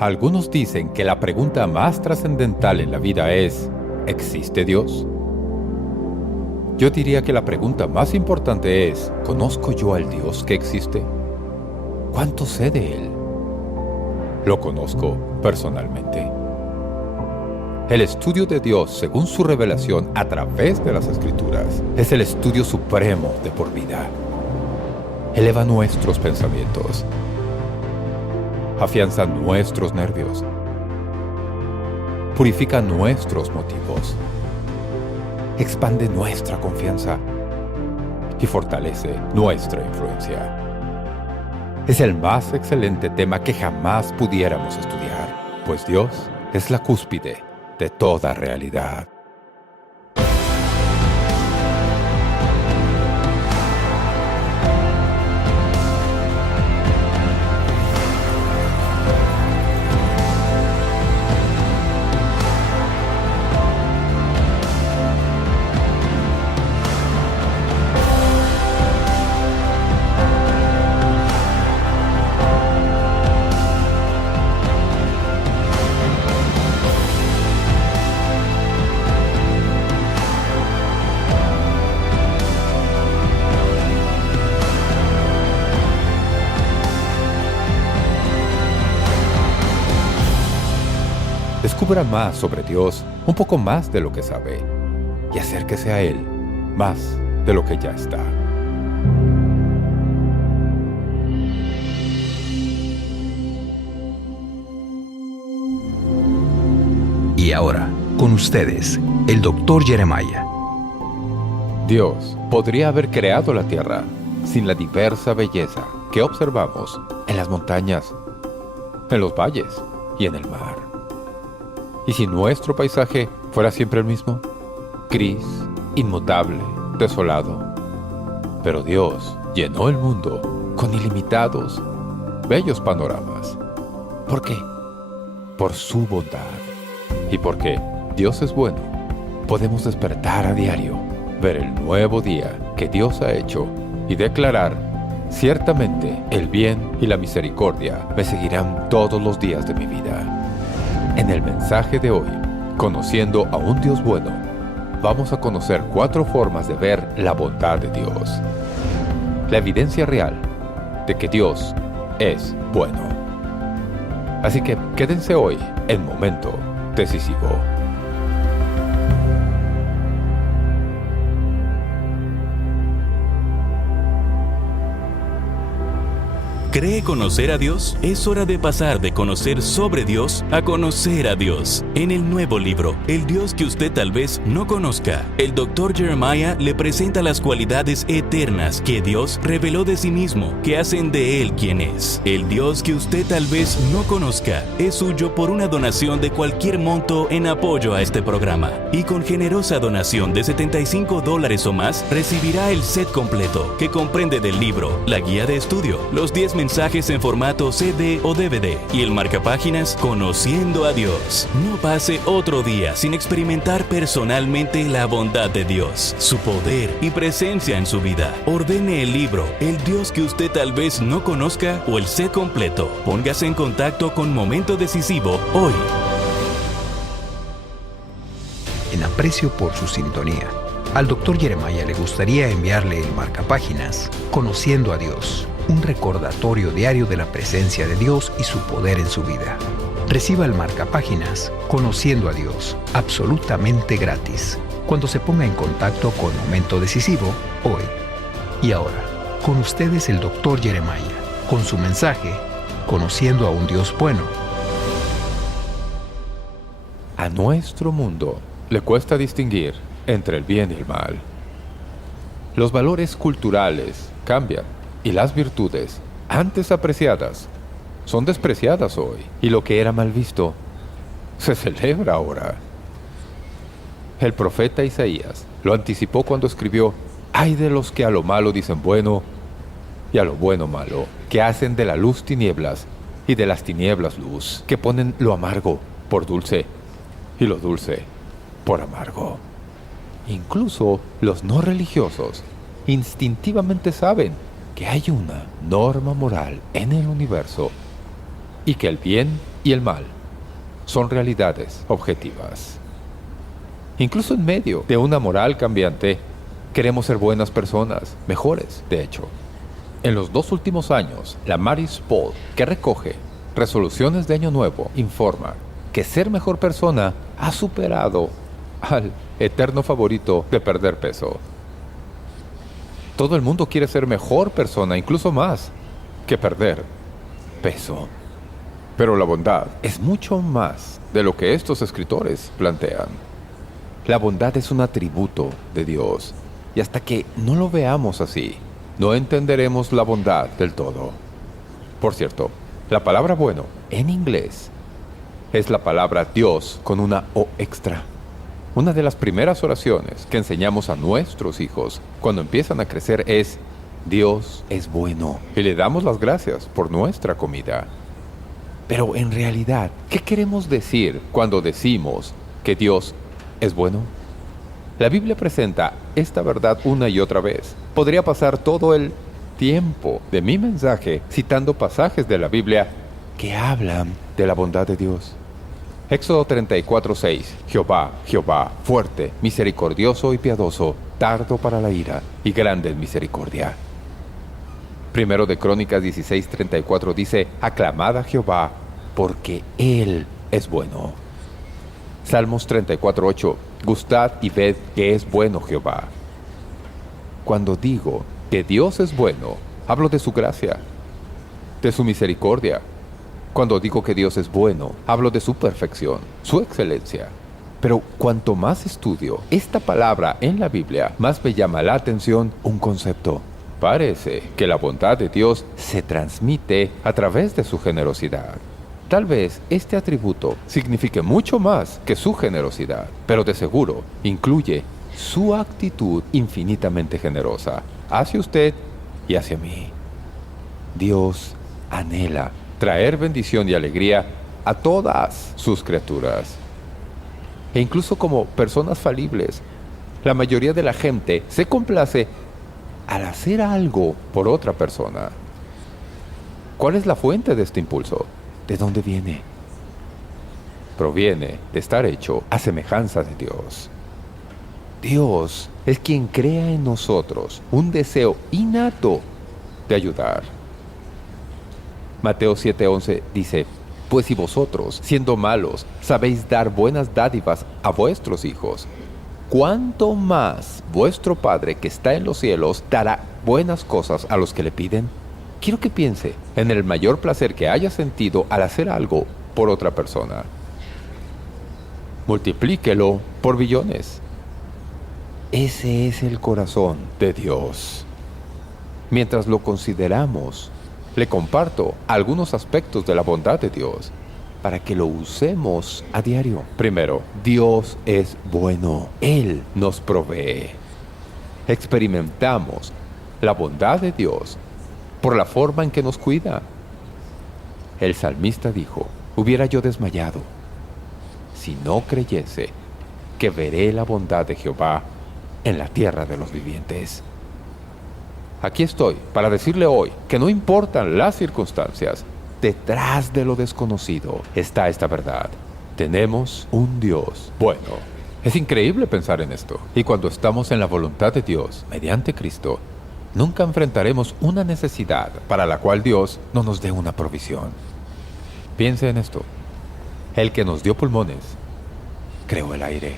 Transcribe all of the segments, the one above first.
Algunos dicen que la pregunta más trascendental en la vida es: ¿existe Dios? Yo diría que la pregunta más importante es: ¿conozco yo al Dios que existe? ¿Cuánto sé de Él? Lo conozco personalmente. El estudio de Dios, según su revelación a través de las Escrituras, es el estudio supremo de por vida. Eleva nuestros pensamientos, afianza nuestros nervios, purifica nuestros motivos, expande nuestra confianza y fortalece nuestra influencia. Es el más excelente tema que jamás pudiéramos estudiar, pues Dios es la cúspide de toda realidad. Descubra más sobre Dios, un poco más de lo que sabe, y acérquese a Él más de lo que ya está. Y ahora, con ustedes, el Dr. Jeremiah. Dios podría haber creado la tierra sin la diversa belleza que observamos en las montañas, en los valles y en el mar. ¿Y si nuestro paisaje fuera siempre el mismo? Gris, inmutable, desolado. Pero Dios llenó el mundo con ilimitados, bellos panoramas. ¿Por qué? Por su bondad. Y porque Dios es bueno, podemos despertar a diario, ver el nuevo día que Dios ha hecho y declarar: ciertamente el bien y la misericordia me seguirán todos los días de mi vida. En el mensaje de hoy, conociendo a un Dios bueno, vamos a conocer 4 formas de ver la bondad de Dios. La evidencia real de que Dios es bueno. Así que quédense hoy en Momento Decisivo. ¿Cree conocer a Dios? Es hora de pasar de conocer sobre Dios a conocer a Dios. En el nuevo libro, El Dios que usted tal vez no conozca, el Dr. Jeremiah le presenta las cualidades eternas que Dios reveló de sí mismo, que hacen de Él quien es. El Dios que usted tal vez no conozca es suyo por una donación de cualquier monto en apoyo a este programa. Y con generosa donación de $75 o más, recibirá el set completo, que comprende del libro, la guía de estudio, los 10 mensajes en formato CD o DVD y el marcapáginas Conociendo a Dios. No pase otro día sin experimentar personalmente la bondad de Dios, su poder y presencia en su vida. Ordene el libro El Dios que usted tal vez no conozca o el set completo. Póngase en contacto con Momento Decisivo hoy. En aprecio por su sintonía, al Dr. Jeremiah le gustaría enviarle el marcapáginas Conociendo a Dios, un recordatorio diario de la presencia de Dios y su poder en su vida. Reciba el marcapáginas Conociendo a Dios, absolutamente gratis, cuando se ponga en contacto con Momento Decisivo hoy. Y ahora, con ustedes el Dr. Jeremiah, con su mensaje Conociendo a un Dios bueno. A nuestro mundo le cuesta distinguir entre el bien y el mal. Los valores culturales cambian y las virtudes, antes apreciadas, son despreciadas hoy. Y lo que era mal visto, se celebra ahora. El profeta Isaías lo anticipó cuando escribió: «Ay de los que a lo malo dicen bueno, y a lo bueno malo, que hacen de la luz tinieblas, y de las tinieblas luz, que ponen lo amargo por dulce, y lo dulce por amargo». Incluso los no religiosos instintivamente saben que hay una norma moral en el universo y que el bien y el mal son realidades objetivas. Incluso en medio de una moral cambiante, queremos ser buenas personas, mejores, de hecho. En los 2 últimos años, la Maris Poll, que recoge resoluciones de Año Nuevo, informa que ser mejor persona ha superado al eterno favorito de perder peso. Todo el mundo quiere ser mejor persona, incluso más que perder peso. Pero la bondad es mucho más de lo que estos escritores plantean. La bondad es un atributo de Dios, y hasta que no lo veamos así, no entenderemos la bondad del todo. Por cierto, la palabra bueno en inglés es la palabra Dios con una O extra. Una de las primeras oraciones que enseñamos a nuestros hijos cuando empiezan a crecer es: Dios es bueno, y le damos las gracias por nuestra comida. Pero en realidad, ¿qué queremos decir cuando decimos que Dios es bueno? La Biblia presenta esta verdad una y otra vez. Podría pasar todo el tiempo de mi mensaje citando pasajes de la Biblia que hablan de la bondad de Dios. Éxodo 34:6. Jehová, Jehová, fuerte, misericordioso y piadoso, tardo para la ira y grande en misericordia. Primero de Crónicas 16:34 dice: aclamad a Jehová, porque Él es bueno. Salmos 34:8. Gustad y ved que es bueno Jehová. Cuando digo que Dios es bueno, hablo de su gracia, de su misericordia. Cuando digo que Dios es bueno, hablo de su perfección, su excelencia. Pero cuanto más estudio esta palabra en la Biblia, más me llama la atención un concepto. Parece que la bondad de Dios se transmite a través de su generosidad. Tal vez este atributo signifique mucho más que su generosidad, pero de seguro incluye su actitud infinitamente generosa hacia usted y hacia mí. Dios anhela traer bendición y alegría a todas sus criaturas. E incluso como personas falibles, la mayoría de la gente se complace al hacer algo por otra persona. ¿Cuál es la fuente de este impulso? ¿De dónde viene? Proviene de estar hecho a semejanza de Dios. Dios es quien crea en nosotros un deseo innato de ayudar. Mateo 7:11 dice: pues si vosotros, siendo malos, sabéis dar buenas dádivas a vuestros hijos, ¿cuánto más vuestro Padre que está en los cielos dará buenas cosas a los que le piden? Quiero que piense en el mayor placer que haya sentido al hacer algo por otra persona. Multiplíquelo por billones. Ese es el corazón de Dios. Mientras lo consideramos, le comparto algunos aspectos de la bondad de Dios para que lo usemos a diario. Primero, Dios es bueno. Él nos provee. Experimentamos la bondad de Dios por la forma en que nos cuida. El salmista dijo: hubiera yo desmayado si no creyese que veré la bondad de Jehová en la tierra de los vivientes. Aquí estoy para decirle hoy que no importan las circunstancias, detrás de lo desconocido está esta verdad: tenemos un Dios bueno. Es increíble pensar en esto. Y cuando estamos en la voluntad de Dios, mediante Cristo, nunca enfrentaremos una necesidad para la cual Dios no nos dé una provisión. Piense en esto. El que nos dio pulmones, creó el aire.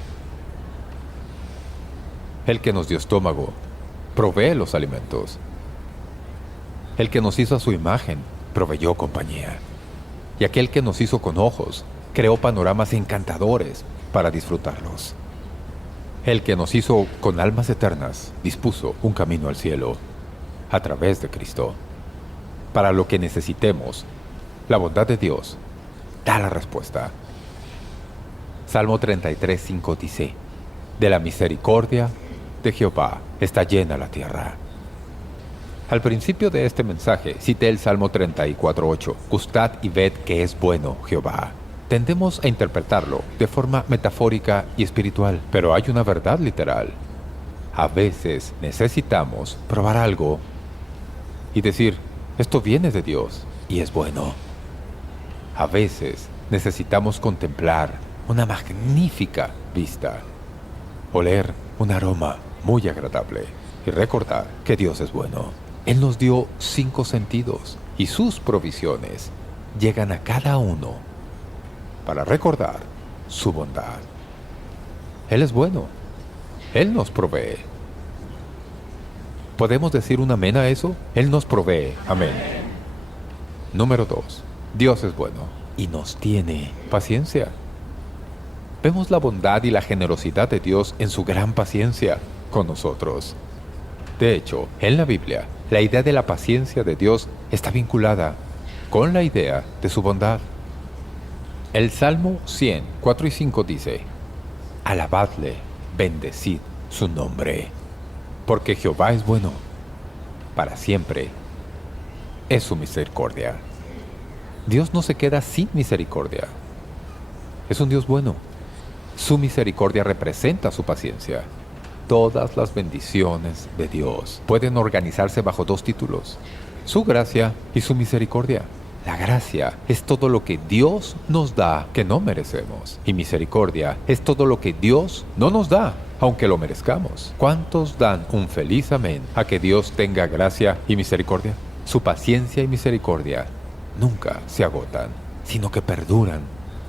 El que nos dio estómago, provee los alimentos. El que nos hizo a su imagen, proveyó compañía. Y aquel que nos hizo con ojos, creó panoramas encantadores para disfrutarlos. El que nos hizo con almas eternas, dispuso un camino al cielo a través de Cristo. Para lo que necesitemos, la bondad de Dios da la respuesta. Salmo 33:5 dice: de la misericordia de Jehová está llena la tierra. Al principio de este mensaje cité el Salmo 34:8: gustad y ved que es bueno Jehová. Tendemos a interpretarlo de forma metafórica y espiritual, pero hay una verdad literal. A veces necesitamos probar algo y decir: esto viene de Dios y es bueno. A veces necesitamos contemplar una magnífica vista, oler un aroma muy agradable y recordar que Dios es bueno. Él nos dio 5 sentidos y sus provisiones llegan a cada uno para recordar su bondad. Él es bueno. Él nos provee. ¿Podemos decir un amén a eso? Él nos provee. Amén. Número 2. Dios es bueno y nos tiene paciencia. Vemos la bondad y la generosidad de Dios en su gran paciencia con nosotros. De hecho, en la Biblia, la idea de la paciencia de Dios está vinculada con la idea de su bondad. El Salmo 100, 4 y 5 dice: Alabadle, bendecid su nombre, porque Jehová es bueno, para siempre es su misericordia. Dios no se queda sin misericordia. Es un Dios bueno. Su misericordia representa su paciencia. Todas las bendiciones de Dios pueden organizarse bajo 2 títulos: su gracia y su misericordia. La gracia es todo lo que Dios nos da que no merecemos. Y misericordia es todo lo que Dios no nos da, aunque lo merezcamos. ¿Cuántos dan un feliz amén a que Dios tenga gracia y misericordia? Su paciencia y misericordia nunca se agotan, sino que perduran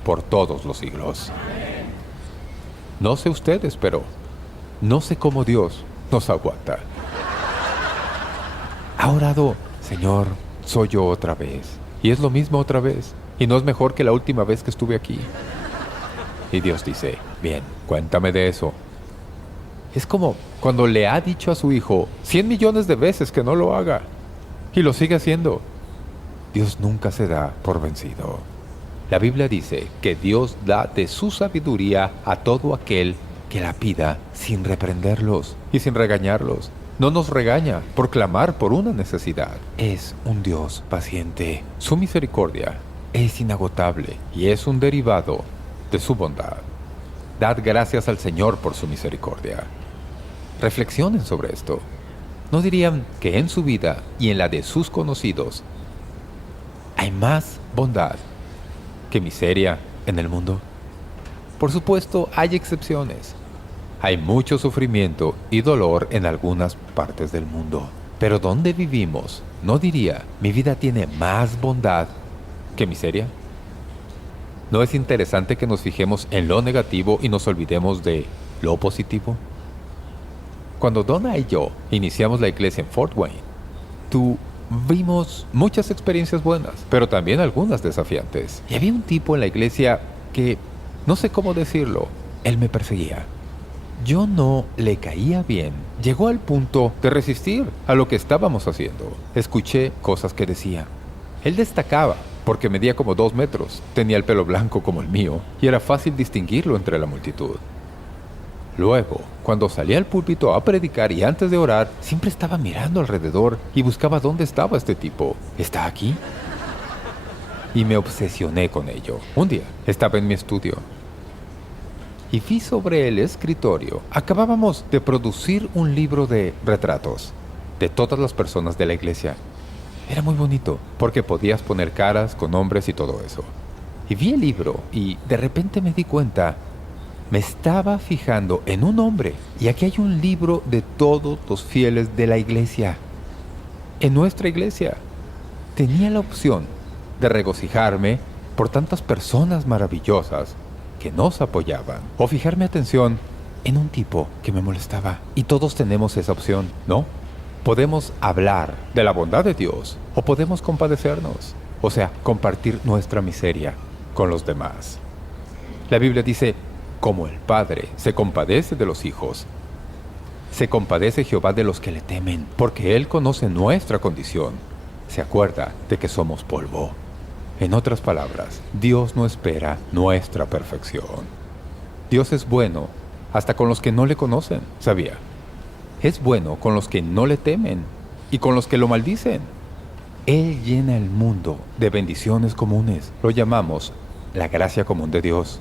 por todos los siglos. No sé ustedes, pero no sé cómo Dios nos aguanta. ¿Ha orado: Señor, soy yo otra vez? Y es lo mismo otra vez. Y no es mejor que la última vez que estuve aquí. Y Dios dice: bien, cuéntame de eso. Es como cuando le ha dicho a su hijo 100 millones de veces que no lo haga. Y lo sigue haciendo. Dios nunca se da por vencido. La Biblia dice que Dios da de su sabiduría a todo aquel que la pida sin reprenderlos y sin regañarlos. No nos regaña por clamar por una necesidad. Es un Dios paciente. Su misericordia es inagotable y es un derivado de su bondad. Dad gracias al Señor por su misericordia. Reflexionen sobre esto. ¿No dirían que en su vida y en la de sus conocidos hay más bondad que miseria en el mundo? Por supuesto, hay excepciones. Hay mucho sufrimiento y dolor en algunas partes del mundo. Pero ¿dónde vivimos? ¿No diría: mi vida tiene más bondad que miseria? ¿No es interesante que nos fijemos en lo negativo y nos olvidemos de lo positivo? Cuando Donna y yo iniciamos la iglesia en Fort Wayne, tuvimos muchas experiencias buenas, pero también algunas desafiantes. Y había un tipo en la iglesia que, no sé cómo decirlo, él me perseguía. Yo no le caía bien. Llegó al punto de resistir a lo que estábamos haciendo. Escuché cosas que decía. Él destacaba porque medía como 2 metros, tenía el pelo blanco como el mío y era fácil distinguirlo entre la multitud. Luego, cuando salía al púlpito a predicar y antes de orar, siempre estaba mirando alrededor y buscaba dónde estaba este tipo. ¿Está aquí? Y me obsesioné con ello. Un día, estaba en mi estudio y vi sobre el escritorio. Acabábamos de producir un libro de retratos de todas las personas de la iglesia. Era muy bonito, porque podías poner caras con nombres y todo eso. Y vi el libro y de repente me di cuenta, me estaba fijando en un hombre. Y aquí hay un libro de todos los fieles de la iglesia. En nuestra iglesia. Tenía la opción de regocijarme por tantas personas maravillosas que nos apoyaban, o fijar mi atención en un tipo que me molestaba. Y todos tenemos esa opción, ¿no? Podemos hablar de la bondad de Dios, o podemos compadecernos, o sea, compartir nuestra miseria con los demás. La Biblia dice: como el Padre se compadece de los hijos, se compadece Jehová de los que le temen, porque Él conoce nuestra condición, se acuerda de que somos polvo. En otras palabras, Dios no espera nuestra perfección. Dios es bueno hasta con los que no le conocen, ¿sabía? Es bueno con los que no le temen y con los que lo maldicen. Él llena el mundo de bendiciones comunes. Lo llamamos la gracia común de Dios.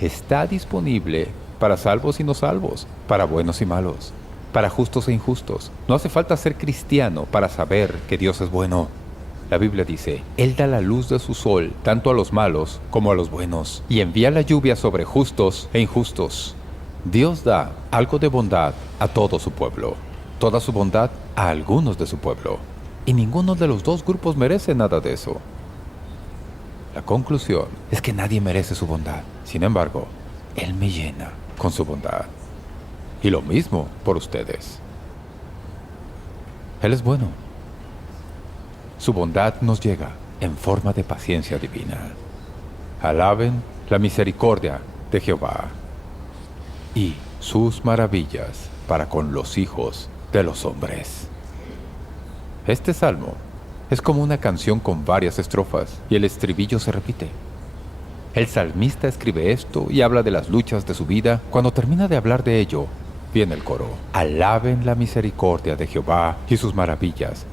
Está disponible para salvos y no salvos, para buenos y malos, para justos e injustos. No hace falta ser cristiano para saber que Dios es bueno. La Biblia dice, Él da la luz de su sol tanto a los malos como a los buenos, y envía la lluvia sobre justos e injustos. Dios da algo de bondad a todo su pueblo, toda su bondad a algunos de su pueblo, y ninguno de los dos grupos merece nada de eso. La conclusión es que nadie merece su bondad. Sin embargo, Él me llena con su bondad. Y lo mismo por ustedes. Él es bueno. Su bondad nos llega en forma de paciencia divina. Alaben la misericordia de Jehová y sus maravillas para con los hijos de los hombres. Este salmo es como una canción con varias estrofas y el estribillo se repite. El salmista escribe esto y habla de las luchas de su vida. Cuando termina de hablar de ello, viene el coro. Alaben la misericordia de Jehová y sus maravillas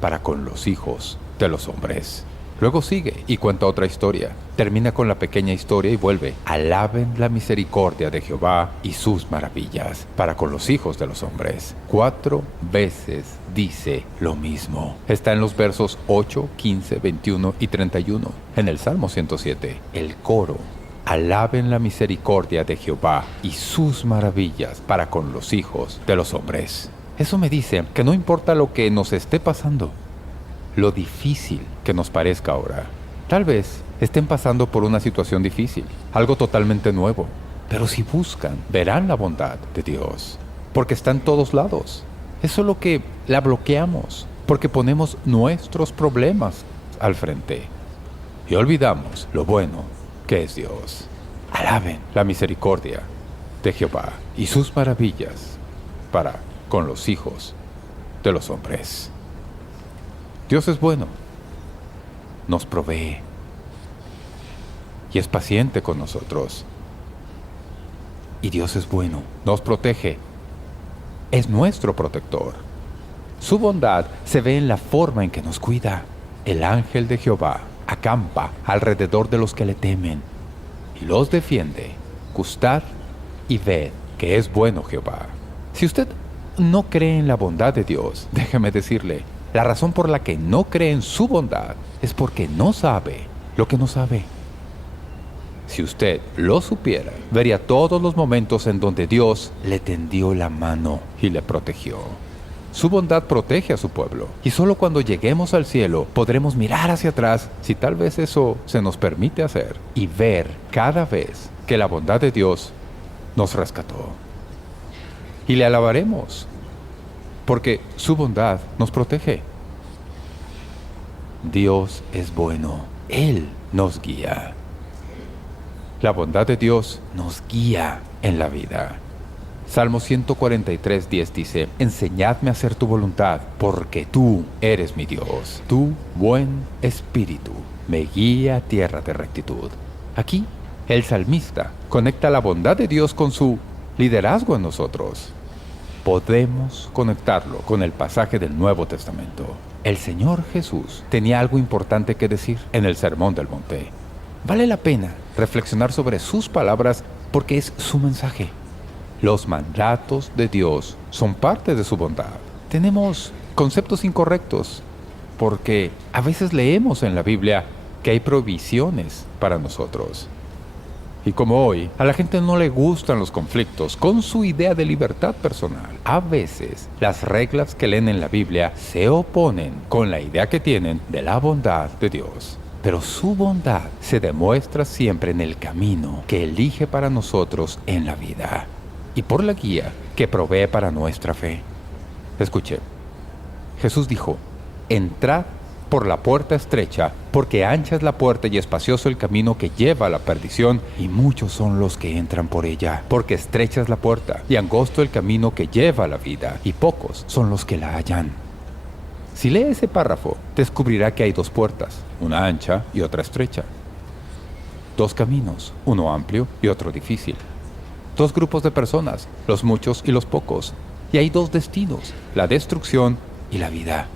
para con los hijos de los hombres. Luego sigue y cuenta otra historia. Termina con la pequeña historia y vuelve. Alaben la misericordia de Jehová y sus maravillas para con los hijos de los hombres. 4 veces dice lo mismo. Está en los versos 8, 15, 21 y 31. En el Salmo 107, el coro. Alaben la misericordia de Jehová y sus maravillas para con los hijos de los hombres. Eso me dice que no importa lo que nos esté pasando, lo difícil que nos parezca ahora. Tal vez estén pasando por una situación difícil, algo totalmente nuevo. Pero si buscan, verán la bondad de Dios, porque está en todos lados. Es solo que la bloqueamos, porque ponemos nuestros problemas al frente y olvidamos lo bueno que es Dios. Alaben la misericordia de Jehová y sus maravillas para con los hijos de los hombres. Dios es bueno, nos provee y es paciente con nosotros. Y Dios es bueno, nos protege, es nuestro protector. Su bondad se ve en la forma en que nos cuida. El ángel de Jehová acampa alrededor de los que le temen y los defiende. Gustad y ved que es bueno Jehová. Si usted no cree en la bondad de Dios, déjeme decirle, la razón por la que no cree en su bondad es porque no sabe lo que no sabe. Si usted lo supiera, vería todos los momentos en donde Dios le tendió la mano y le protegió. Su bondad protege a su pueblo, y solo cuando lleguemos al cielo podremos mirar hacia atrás, si tal vez eso se nos permite hacer, y ver cada vez que la bondad de Dios nos rescató. Y le alabaremos, porque su bondad nos protege. Dios es bueno, Él nos guía. La bondad de Dios nos guía en la vida. Salmo 143:10 dice, enseñadme a hacer tu voluntad, porque tú eres mi Dios. Tu buen espíritu me guía a tierra de rectitud. Aquí, el salmista conecta la bondad de Dios con su liderazgo en nosotros. Podemos conectarlo con el pasaje del Nuevo Testamento. El Señor Jesús tenía algo importante que decir en el Sermón del Monte. Vale la pena reflexionar sobre sus palabras porque es su mensaje. Los mandatos de Dios son parte de su bondad. Tenemos conceptos incorrectos porque a veces leemos en la Biblia que hay provisiones para nosotros. Y como hoy, a la gente no le gustan los conflictos con su idea de libertad personal. A veces, las reglas que leen en la Biblia se oponen con la idea que tienen de la bondad de Dios. Pero su bondad se demuestra siempre en el camino que elige para nosotros en la vida y por la guía que provee para nuestra fe. Escuche, Jesús dijo, entrad por la puerta estrecha, porque ancha es la puerta y espacioso el camino que lleva a la perdición, y muchos son los que entran por ella. Porque estrecha es la puerta y angosto el camino que lleva a la vida, y pocos son los que la hallan. Si lee ese párrafo, descubrirá que hay 2 puertas, una ancha y otra estrecha. 2 caminos, uno amplio y otro difícil. 2 grupos de personas, los muchos y los pocos. Y hay 2 destinos, la destrucción y la vida.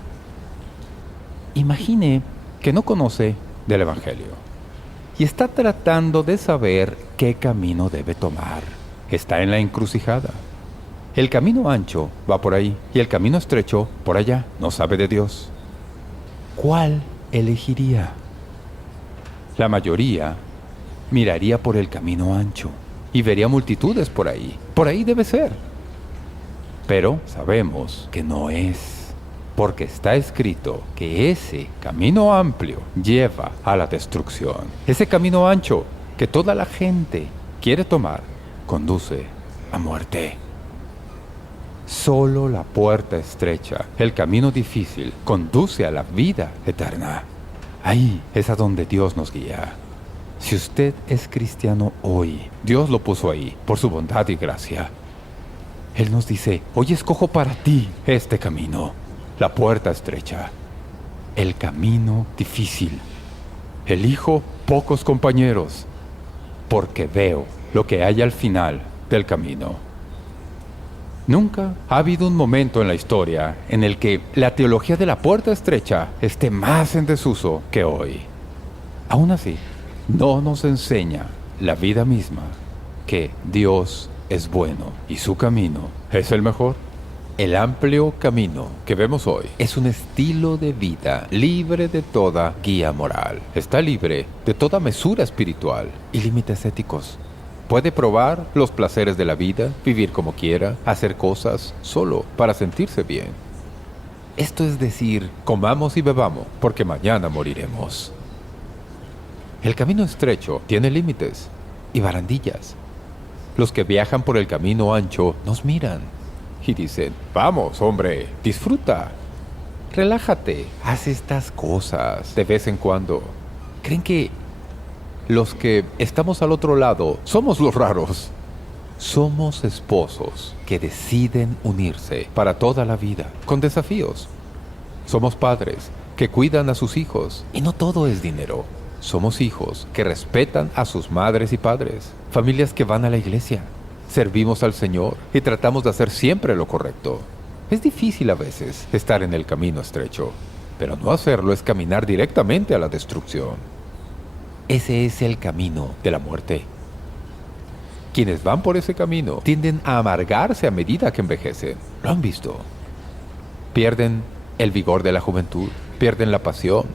Imagine que no conoce del Evangelio y está tratando de saber qué camino debe tomar. Está en la encrucijada. El camino ancho va por ahí y el camino estrecho por allá. No sabe de Dios. ¿Cuál elegiría? La mayoría miraría por el camino ancho y vería multitudes por ahí. Por ahí debe ser. Pero sabemos que no es, porque está escrito que ese camino amplio lleva a la destrucción. Ese camino ancho que toda la gente quiere tomar conduce a muerte. Solo la puerta estrecha, el camino difícil, conduce a la vida eterna. Ahí es a donde Dios nos guía. Si usted es cristiano hoy, Dios lo puso ahí por su bondad y gracia. Él nos dice: hoy escojo para ti este camino, la puerta estrecha, el camino difícil. Elijo pocos compañeros, porque veo lo que hay al final del camino. Nunca ha habido un momento en la historia en el que la teología de la puerta estrecha esté más en desuso que hoy. Aún así, no nos enseña la vida misma que Dios es bueno y su camino es el mejor. El amplio camino que vemos hoy es un estilo de vida libre de toda guía moral. Está libre de toda mesura espiritual y límites éticos. Puede probar los placeres de la vida, vivir como quiera, hacer cosas solo para sentirse bien. Esto es decir, comamos y bebamos, porque mañana moriremos. El camino estrecho tiene límites y barandillas. Los que viajan por el camino ancho nos miran y dicen: vamos, hombre, disfruta, relájate, haz estas cosas de vez en cuando. Creen que los que estamos al otro lado somos los raros. Somos esposos que deciden unirse para toda la vida, con desafíos. Somos padres que cuidan a sus hijos, y no todo es dinero. Somos hijos que respetan a sus madres y padres, familias que van a la iglesia, servimos al Señor y tratamos de hacer siempre lo correcto. Es difícil a veces estar en el camino estrecho, pero no hacerlo es caminar directamente a la destrucción. Ese es el camino de la muerte. Quienes van por ese camino tienden a amargarse a medida que envejecen. ¿Lo han visto? Pierden el vigor de la juventud, pierden la pasión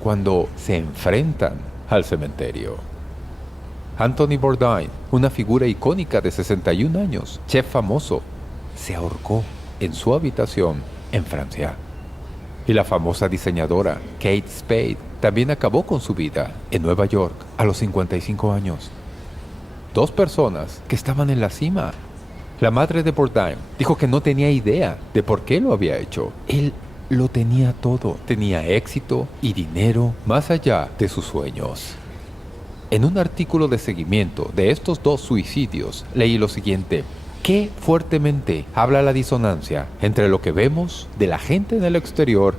cuando se enfrentan al cementerio. Anthony Bourdain, una figura icónica de 61 años, chef famoso, se ahorcó en su habitación en Francia. Y la famosa diseñadora Kate Spade también acabó con su vida en Nueva York a los 55 años. Dos personas que estaban en la cima. La madre de Bourdain dijo que no tenía idea de por qué lo había hecho. Él lo tenía todo. Tenía éxito y dinero más allá de sus sueños. En un artículo de seguimiento de estos dos suicidios, leí lo siguiente: qué fuertemente habla la disonancia entre lo que vemos de la gente en el exterior